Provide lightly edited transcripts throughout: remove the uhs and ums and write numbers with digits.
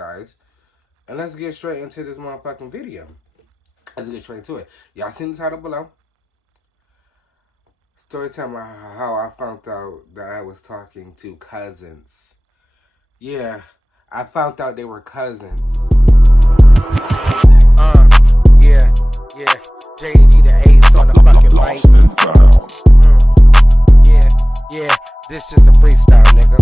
guys. And let's get straight into this motherfucking video. Let's get straight into it. Y'all seen the title below? Storytime, how I found out that I was talking to cousins. Yeah, I found out they were cousins. Yeah, JD the Ace on the fucking mic. Yeah, this just a freestyle, nigga.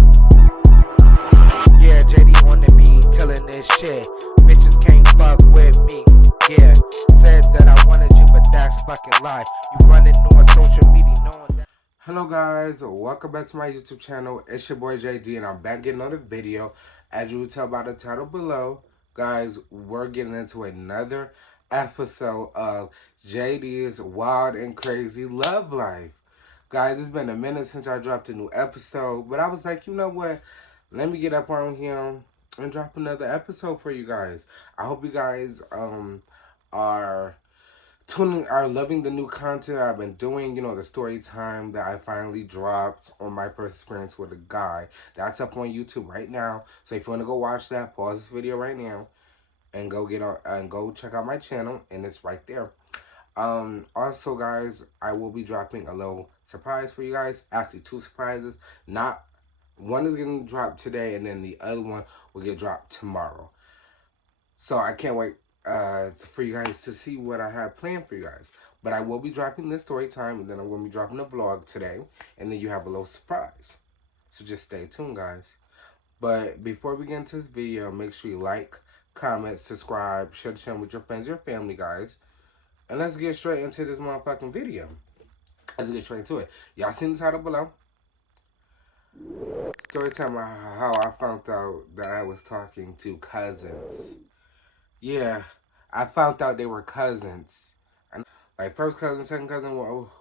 Yeah, JD on the beat, killing this shit. Bitches can't fuck with me. Yeah, said that I wanted you, but that's fucking lie. You running on social media knowing that. Hello guys, welcome back to my YouTube channel. It's your boy JD and I'm back getting another video. As you can tell by the title below, guys, we're getting into another episode of JD's Wild and Crazy Love Life. Guys, it's been a minute since I dropped a new episode, but I was like, you know what? Let me get up on here and drop another episode for you guys. I hope you guys are loving the new content I've been doing. You know, the story time that I finally dropped on my first experience with a guy. That's up on YouTube right now. So if you want to go watch that, pause this video right now and go go check out my channel, and it's right there. Also guys, I will be dropping a little surprise for you guys. Actually, two surprises. One is getting dropped today, and then the other one will get dropped tomorrow. So I can't wait for you guys to see what I have planned for you guys. But I will be dropping this story time, and then I'm going to be dropping a vlog today, and then you have a little surprise. So just stay tuned, guys. But before we get into this video, make sure you like, comment, subscribe, share the channel with your friends, your family, guys. And let's get straight into this motherfucking video. Let's get straight into it. Y'all seen the title below? Storytime, how I found out that I was talking to cousins. Yeah, I found out they were cousins. And like first cousin, second cousin,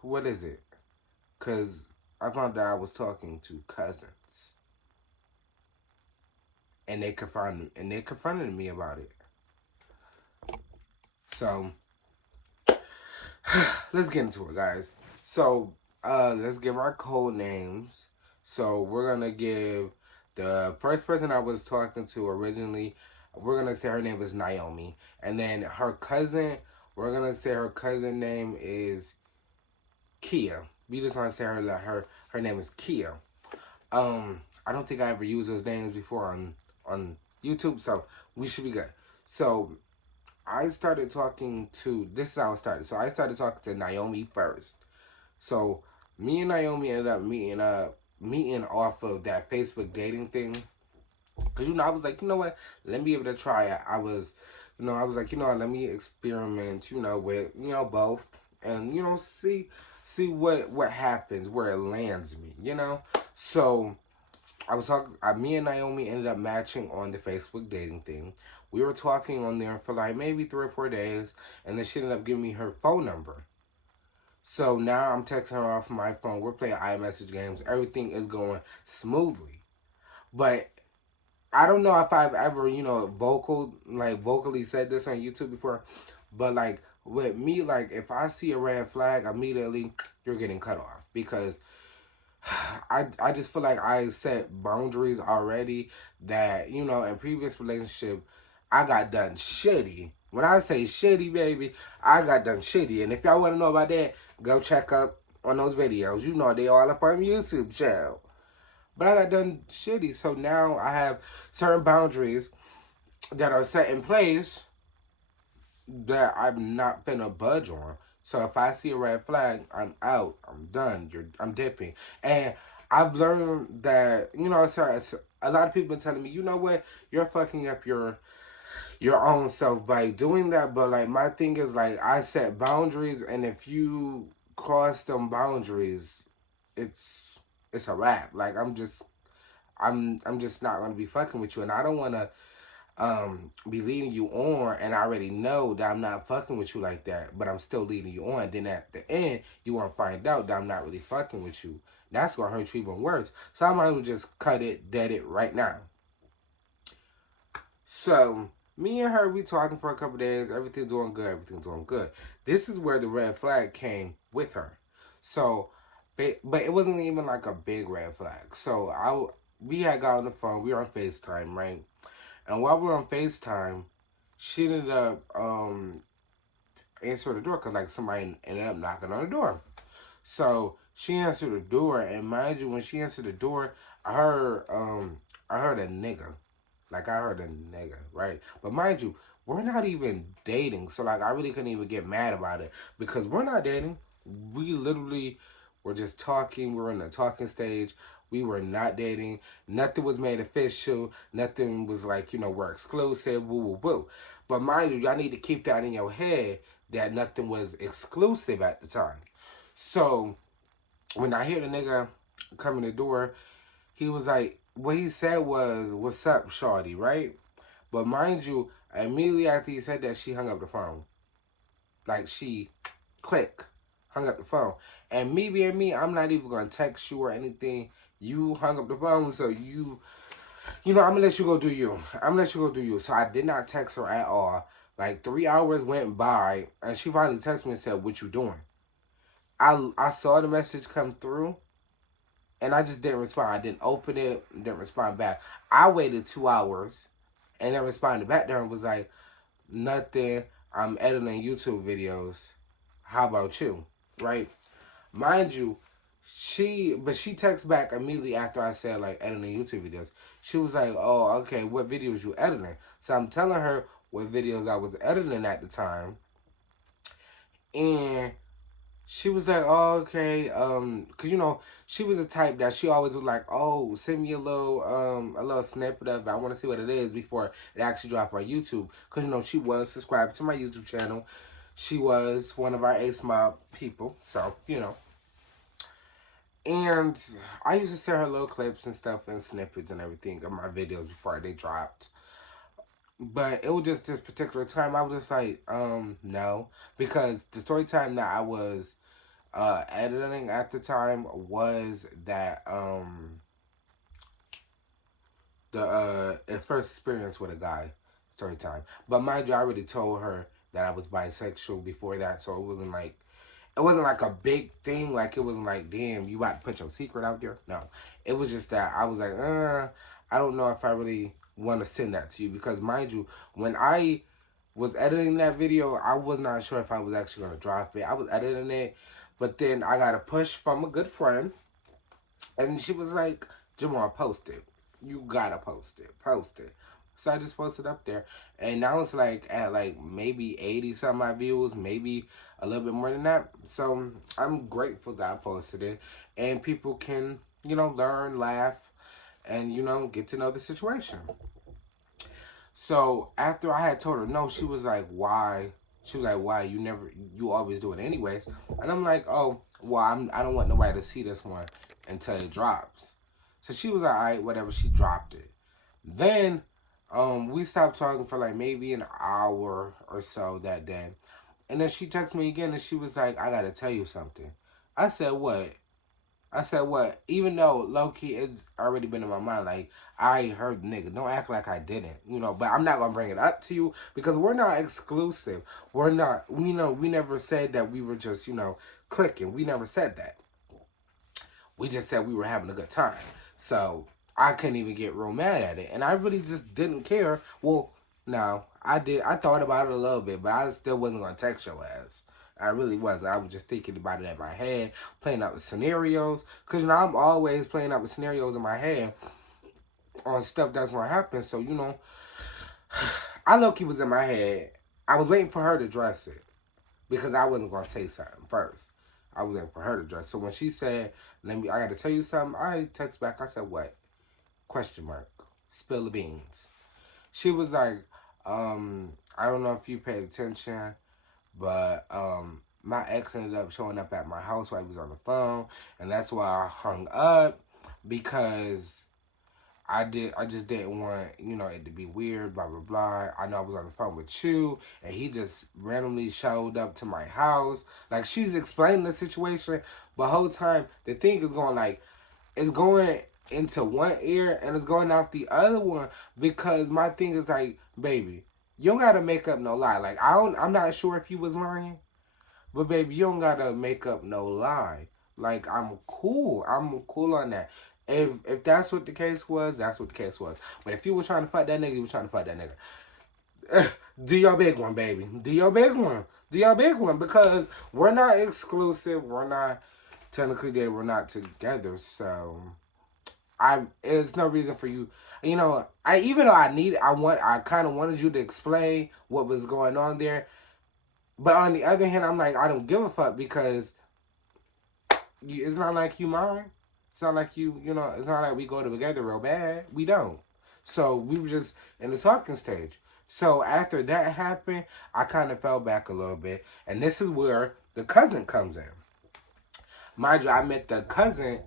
what is it? Because I found out I was talking to cousins. And they confronted me about it. So let's get into it, guys. So let's give our code names. So we're gonna give the first person I was talking to originally, we're gonna say her name is Naomi, and then her cousin, we're gonna say her cousin name is Kia. We just want to say her name is Kia. I don't think I ever used those names before on YouTube, so we should be good. So I started talking to, this is how it started. So I started talking to Naomi first. So me and Naomi ended up meeting off of that Facebook dating thing. Because, I was like, you know what? Let me give it a try. I was like, let me experiment, with, both. And, see what happens, where it lands me, So I was talking, me and Naomi ended up matching on the Facebook dating thing. We were talking on there for like maybe 3 or 4 days, and then she ended up giving me her phone number. So now I'm texting her off my phone. We're playing iMessage games. Everything is going smoothly. But I don't know if I've ever, vocally said this on YouTube before, but like with me, like if I see a red flag, immediately you're getting cut off, because I just feel like I set boundaries already that, in previous relationship, I got done shitty. When I say shitty, baby, I got done shitty. And if y'all want to know about that, go check up on those videos. They all up on YouTube channel. But I got done shitty. So now I have certain boundaries that are set in place that I'm not finna budge on. So if I see a red flag, I'm out. I'm done. I'm dipping. And I've learned that, a lot of people been telling me, you know what, you're fucking up your own self by doing that. But like my thing is, like, I set boundaries, and if you cross them boundaries, it's a wrap. Like I'm just not gonna be fucking with you, and I don't wanna be leading you on, and I already know that I'm not fucking with you like that, but I'm still leading you on. Then at the end, you want to find out that I'm not really fucking with you. That's gonna hurt you even worse. So I might as well just cut it, dead it right now. So me and her, we talking for a couple days. Everything's doing good. This is where the red flag came with her. So, but it wasn't even like a big red flag. So we had got on the phone. We were on FaceTime, right? And while we were on FaceTime, she ended up answering the door because like somebody ended up knocking on the door. So she answered the door, and mind you, when she answered the door, I heard a nigga. Like I heard a nigga, right? But mind you, we're not even dating. So like I really couldn't even get mad about it because we're not dating. We literally were just talking. We're in the talking stage. We were not dating. Nothing was made official. Nothing was like, we're exclusive, woo woo woo. But mind you, y'all need to keep that in your head that nothing was exclusive at the time. So when I hear the nigga come in the door, he was like, what he said was, "What's up, shawty?" Right? But mind you, immediately after he said that, she hung up the phone. Like she, click, hung up the phone. And me being me, I'm not even gonna text you or anything. You hung up the phone, so I'm gonna let you go do you. I'm gonna let you go do you. So I did not text her at all. Like 3 hours went by, and she finally texted me and said, "What you doing?" I saw the message come through, and I just didn't respond. I didn't open it, didn't respond back. I waited 2 hours, and then responded back there and was like, "Nothing. I'm editing YouTube videos. How about you?" Right? Mind you, she texts back immediately after I said like editing YouTube videos. She was like, "Oh, okay. What videos you editing?" So I'm telling her what videos I was editing at the time, and she was like, "Oh, okay." Cause she was a type that she always was like, "Oh, send me a little snippet of it. I want to see what it is before it actually drop on YouTube." Cause she was subscribed to my YouTube channel. She was one of our Ace Mob people, so And I used to send her little clips and stuff and snippets and everything of my videos before they dropped. But it was just this particular time I was just like, no, because the story time that I was editing at the time was that the first experience with a guy story time. But mind you, I already told her that I was bisexual before that, so it wasn't like a big thing. Like it wasn't like, damn, you about to put your secret out there. No, it was just that I was like, I don't know if I really want to send that to you because mind you, when I was editing that video, I was not sure if I was actually gonna drop it. I was editing it, but then I got a push from a good friend, and she was like, "Jamal, post it. You gotta post it. Post it." So I just posted up there, and now it's like at like maybe 80 some odd views, maybe a little bit more than that. So I'm grateful that I posted it, and people can learn, laugh, and get to know the situation. So after I had told her no, she was like, "Why?" She was like, "Why? You always do it anyways." And I'm like, "Oh, well, I don't want nobody to see this one until it drops." So she was like, "All right, whatever." She dropped it. Then, we stopped talking for like maybe an hour or so that day. And then she texted me again and she was like, "I gotta tell you something." I said, "What?" I said, "What?" Even though low key it's already been in my mind, like I heard the nigga. Don't act like I didn't, But I'm not gonna bring it up to you because we're not exclusive. We're not. We never said that we were just clicking. We never said that. We just said we were having a good time. So I couldn't even get real mad at it, and I really just didn't care. Well, no, I did. I thought about it a little bit, but I still wasn't gonna text your ass. I really wasn't. I was just thinking about it in my head, playing out the scenarios. Because, I'm always playing out the scenarios in my head on stuff that's going to happen. So, I low-key was in my head. I was waiting for her to address it. Because I wasn't going to say something first. I was waiting for her to address. So when she said, I got to tell you something, I text back. I said, "What?" Question mark. Spill the beans. She was like, I don't know if you paid attention, but my ex ended up showing up at my house while I was on the phone, and that's why I hung up because I just didn't want it to be weird. Blah blah blah. I know I was on the phone with you, and he just randomly showed up to my house. Like she's explaining the situation, but whole time the thing is going like it's going into one ear and it's going out the other one because my thing is like, baby, you don't gotta make up no lie. Like I'm not sure if you was lying. But baby, you don't gotta make up no lie. Like I'm cool. I'm cool on that. If that's what the case was, that's what the case was. But if you were trying to fight that nigga, you were trying to fight that nigga. Do your big one, baby. Do your big one. Do your big one, because we're not exclusive. We're not technically dating. We're not together. So there's no reason for you. You know, even though I kind of wanted you to explain what was going on there. But on the other hand, I'm like, I don't give a fuck, because it's not like you mine. It's not like it's not like we go together real bad. We don't. So we were just in the talking stage. So after that happened, I kind of fell back a little bit. And this is where the cousin comes in. Mind you, I met the cousin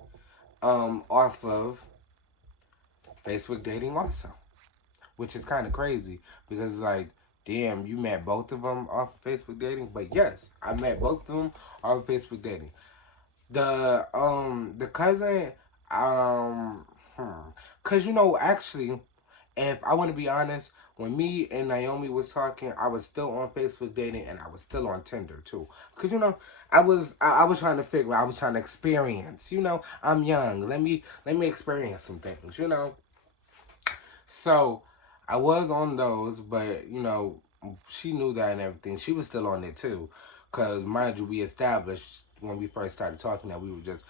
off of Facebook dating also. Which is kind of crazy, because like, damn, you met both of them off of Facebook dating? But yes, I met both of them off of Facebook dating. The cousin, cause actually, if I want to be honest, when me and Naomi was talking, I was still on Facebook dating, and I was still on Tinder too. Cause I was trying to figure, I was trying to experience. I'm young. Let me experience some things. So I was on those, but she knew that and everything. She was still on it too, cause mind you, we established when we first started talking that we were just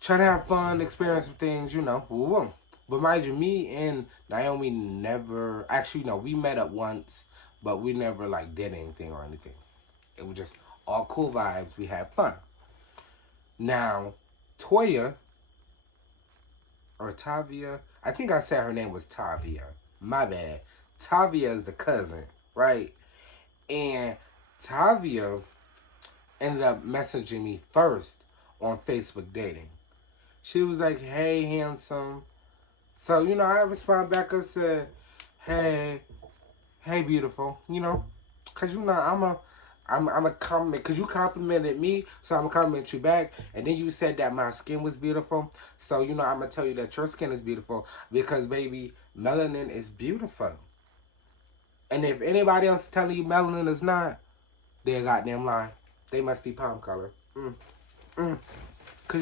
trying to have fun, experience some things, woo-woo. But mind you, me and Naomi never, actually, no, we met up once, but we never, like, did anything or anything. It was just all cool vibes. We had fun. Now, Toya, or Tavia, I think I said her name was Tavia. My bad. Tavia is the cousin, right? And Tavia ended up messaging me first on Facebook dating. She was like, "Hey, handsome." So, I responded back and said, "Hey, hey, beautiful." Because, I'm a compliment. Because you complimented me, so I'm going to compliment you back. And then you said that my skin was beautiful. So, I'm going to tell you that your skin is beautiful. Because, baby, melanin is beautiful. And if anybody else is telling you melanin is not, they're goddamn lying. They must be palm color. Because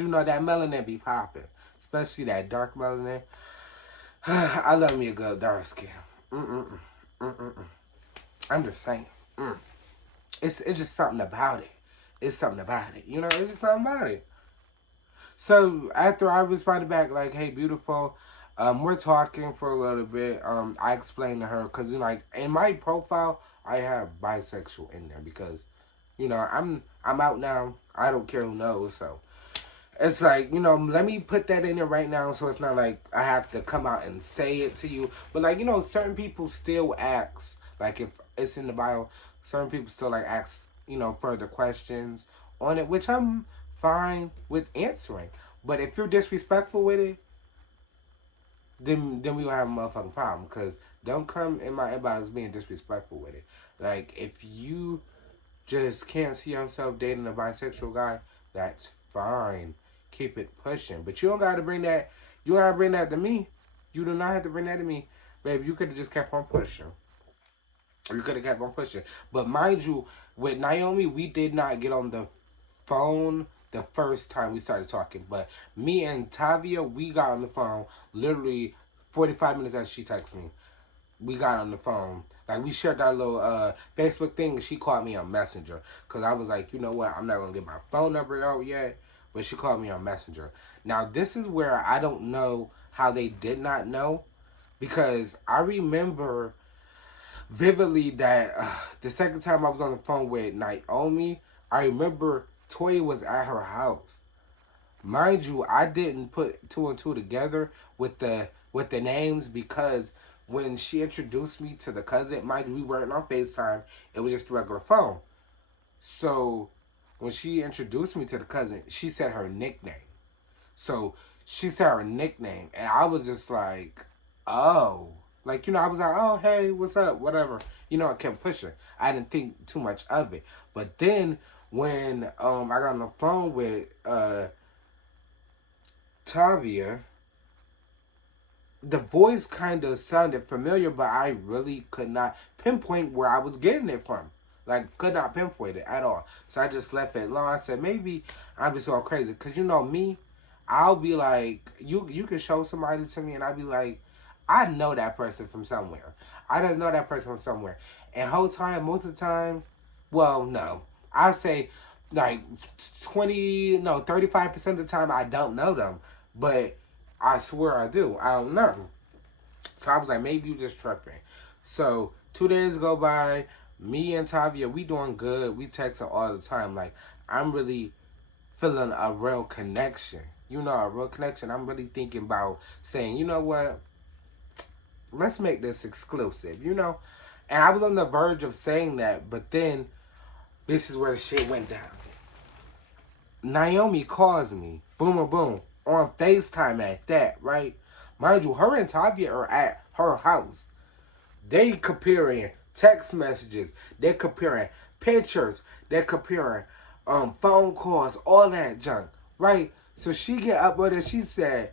that melanin be popping. Especially that dark melanin. I love me a good dark skin. I'm just saying. It's just something about it. It's something about it. It's just something about it. So after I responded back like, "Hey, beautiful," we're talking for a little bit. I explained to her, because in my profile I have bisexual in there, because I'm out now. I don't care who knows. So it's like, let me put that in there right now, so it's not like I have to come out and say it to you. But like, certain people still ask, like if it's in the bio, certain people still like ask, further questions on it, which I'm fine with answering. But if you're disrespectful with it, then we gonna have a motherfucking problem. Because don't come in my inbox being disrespectful with it. Like, if you just can't see yourself dating a bisexual guy, that's fine. Keep it pushing. But you don't gotta bring that. You don't gotta bring that to me. You do not have to bring that to me, baby. You could have just kept on pushing. You could have kept on pushing. But mind you, with Naomi, we did not get on the phone the first time we started talking. But me and Tavia, we got on the phone literally 45 minutes after she texted me. We got on the phone. Like, we shared that little Facebook thing, and she called me on Messenger. Because I was like, you know what, I'm not going to get my phone number out yet. But she called me on Messenger. Now, this is where I don't know how they did not know. Because I remember vividly that the second time I was on the phone with Naomi, I remember Toya was at her house. Mind you, I didn't put two and two together with the names, because when she introduced me to the cousin, mind you, we weren't on FaceTime. It was just a regular phone. So when she introduced me to the cousin, she said her nickname. So she said her nickname, and I was just like, oh. Like, I was like, oh, hey, what's up, whatever. I kept pushing. I didn't think too much of it. But then when I got on the phone with Tavia, the voice kind of sounded familiar, but I really could not pinpoint where I was getting it from. Like, could not pinpoint it at all. So I just left it alone. I said, maybe I'm just going crazy. Because me, I'll be like, you can show somebody to me, and I'll be like, I know that person from somewhere. I just know that person from somewhere. And whole time, most of the time, well, no, I say like 20, no, 35% of the time I don't know them, but I swear I do. I don't know. So I was like, maybe you just tripping. So 2 days go by. Me and Tavia, we doing good. We texting all the time. Like, I'm really feeling a real connection. You know, a real connection. I'm really thinking about saying, you know what? Let's make this exclusive, you know? And I was on the verge of saying that, but then this is where the shit went down. Naomi calls me, boom, boom, boom, on FaceTime at that, right? Mind you, her and Tavia are at her house. They comparing text messages. They're comparing pictures. They're comparing phone calls, all that junk, right? So she get up with it. She said,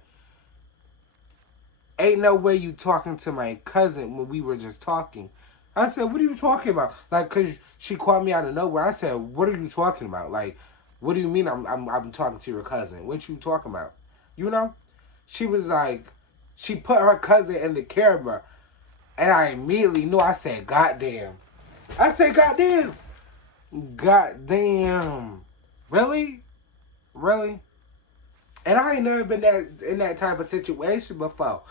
ain't no way you talking to my cousin when we were just talking. I said, what are you talking about? Like, cause she called me out of nowhere. I said, what are you talking about? Like, what do you mean I'm talking to your cousin? What you talking about? You know? She was like, she put her cousin in the camera, and I immediately knew. I said, goddamn. I said, goddamn. Goddamn. Really? Really? And I ain't never been in that type of situation before.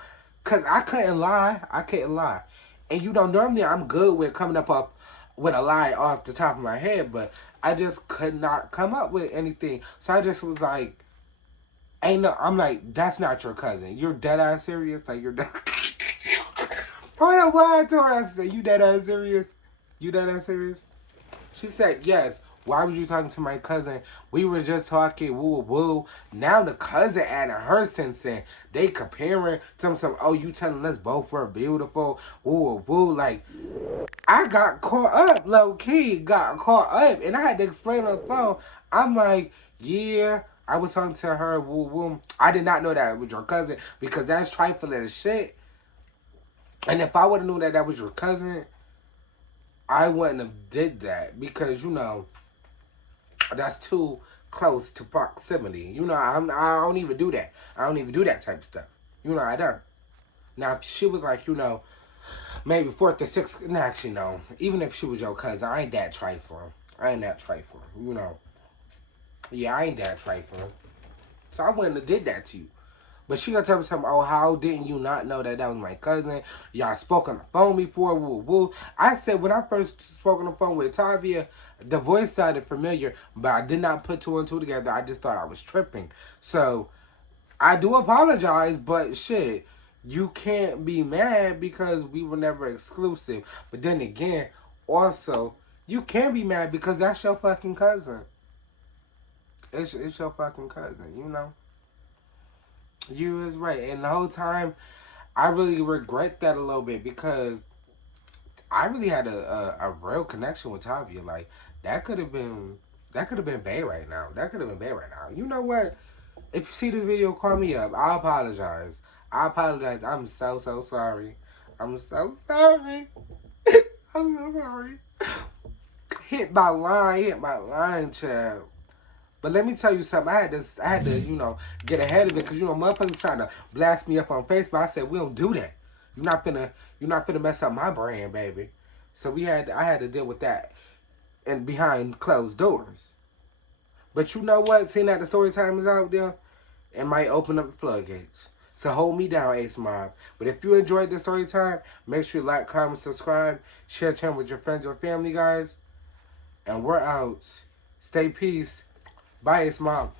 Cause I couldn't lie. I couldn't lie. And you know, normally I'm good with coming up with a lie off the top of my head, but I just could not come up with anything. So I just was like, ain't no, I'm like, that's not your cousin. You're dead ass serious? Like, you're dead. Hold on, why I told her, I said, you dead ass serious? You dead ass serious? She said, yes. Why was you talking to my cousin? We were just talking, woo, woo. Now the cousin added her sense in. They comparing, telling some, oh, you telling us both we're beautiful, woo, woo. Like, I got caught up, low key, got caught up. And I had to explain on the phone. I'm like, yeah, I was talking to her, woo, woo. I did not know that it was your cousin because that's trifling as shit. And if I would have known that that was your cousin, I wouldn't have did that because, you know, that's too close to proximity. You know, I don't even do that. I don't even do that type of stuff. You know, I don't. Now, if she was like, you know, maybe fourth or sixth, nah, actually, no. Even if she was your cousin, I ain't that trifling. I ain't that trifling, you know. Yeah, I ain't that trifling. So I wouldn't have did that to you. But she gonna tell me something, oh, how didn't you not know that that was my cousin? Y'all spoke on the phone before, woo, woo. I said when I first spoke on the phone with Tavia, the voice sounded familiar, but I did not put two and two together. I just thought I was tripping. So, I do apologize, but shit, you can't be mad because we were never exclusive. But then again, also, you can be mad because that's your fucking cousin. It's your fucking cousin, you know? You is right. And the whole time, I really regret that a little bit because I really had a real connection with Tavia. Like, that could have been Bay right now. That could have been Bay right now. You know what? If you see this video, call me up. I apologize. I apologize. I'm so sorry. I'm so sorry. I'm so sorry. Hit my line, child. But let me tell you something. I had to, you know, get ahead of it because, you know, motherfuckers trying to blast me up on Facebook. I said, we don't do that. You're not finna mess up my brand, baby. So I had to deal with that and behind closed doors. But you know what? Seeing that the story time is out there, it might open up the floodgates. So hold me down, Ace Mob. But if you enjoyed the story time, make sure you like, comment, subscribe, share channel with your friends or family, guys. And we're out. Stay peace. Bye, Ace Mob.